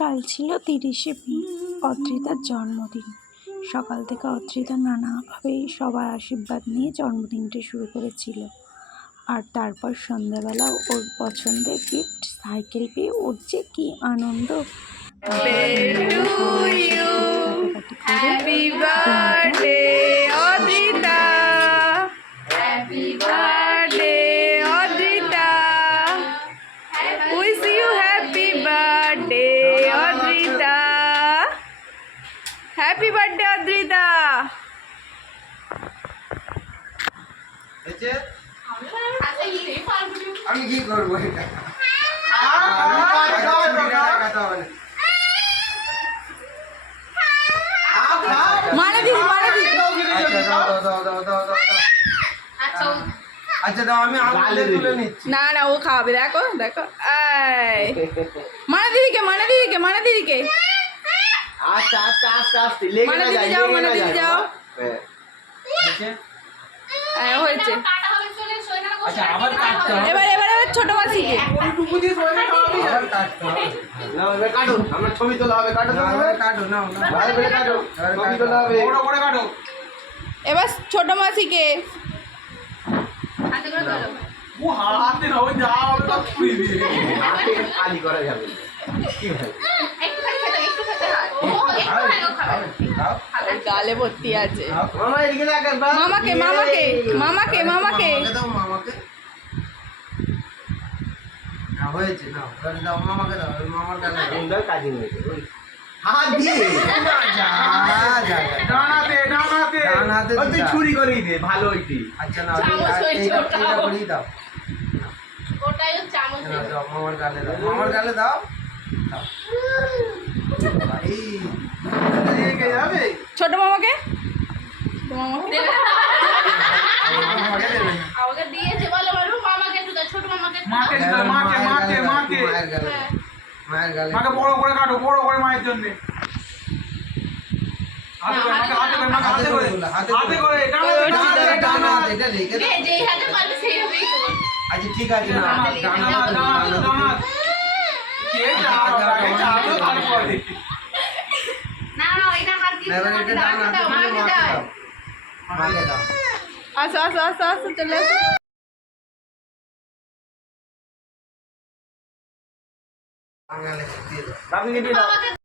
কাল ছিল 30শে মে, অদ্রিতার জন্মদিন। সকাল থেকে অদ্রিতা নানাভাবে সবার আশীর্বাদ নিয়ে জন্মদিনটা শুরু করেছিল। আর তারপর সন্ধ্যাবেলা ওর পছন্দের গিফট সাইকেল পেয়ে ওর যে কী আনন্দ! Happy birthday, Adrita. Happy birthday, Adrita. Wish you happy birthday, Adrita. Happy birthday, Adrita. আমি কি করবো এটা? মারা দিদি, মারা দিদি। আচ্ছা দাও, আমি আঙুলে তুলে নিচ্ছি। না না, ও খাওয়াবে। দেখো দেখো, এই মানা দিদিকে, মানা দিদিকে, মানা দিদিকে। আচ্ছা আচ্ছা আস্তে আস্তে লেগে মানা না দিদি যায়, যাও, লেগে মানা না দিদি যায়। যাও। হ্যাঁ। হয়েছে। আচ্ছা আবার কাটতে হবে। এবার এবার এবার ছোট মাসিকে। আবার কাটতে হবে। নাও এবার কাটো, আমরা ছবি তোলা হবে। কাটো তো, এবার কাটো, নাও নাও ভালো করে কাটো, ছবি তোলা হবে। বড় করে কাটো। এবার ছোট মাসিকে। হাতে খালি করা যাবে না। কি হয়? গালে ভর্তি আছে। মামা এদিকে দেখ একবার। মামাকে, মামাকে, মামাকে, মামাকে। মামাকে দাও, মামাকে। না হয়েছে, নাও তাহলে দাও মামাকে দাও, ওই মামার গালে দাও। সুন্দর কাজই হয়েছে। ওই হাত দিয়ে ডান হাতে তুই চুরি করেই দে, ভালো ওইটি। আচ্ছা না এইটা করেই দাও। দাও, দাও, মামার গালে দাও, মামার গালে দাও। দাও। এই যাবে। ছোট মামাকে। ছোট মামাকে। মামাকে দেবে না। আমাকে দিয়েছে বলো বলো মামাকে একটু দাও, ছোট মামাকে একটু মাকে দাও। মায়ের গালে দাও। মায়ের গালে মাকে বড় করে কাটো, বড় করে মায়ের জন্য। হাতে করে, হাতে করে, হাতে করে, ডান হাত, এটা রেখে দাও। যে যেই হাতে পারবে সেই হাতেই তো। আচ্ছা ঠিক আছে, না ডান হাত, ডান হাত। কে যাবে তারপরে। না না এটা হাত দিয়ে এবার এটা ডান হাতে দাও, তুলে মাকে মাকে দাও। দাও। মাকে দাও। আসো আসো আসো আসো, চলে আসো। বাঙালি দিয়ে দাও। বাপিকে দিয়ে দাও। মামাকে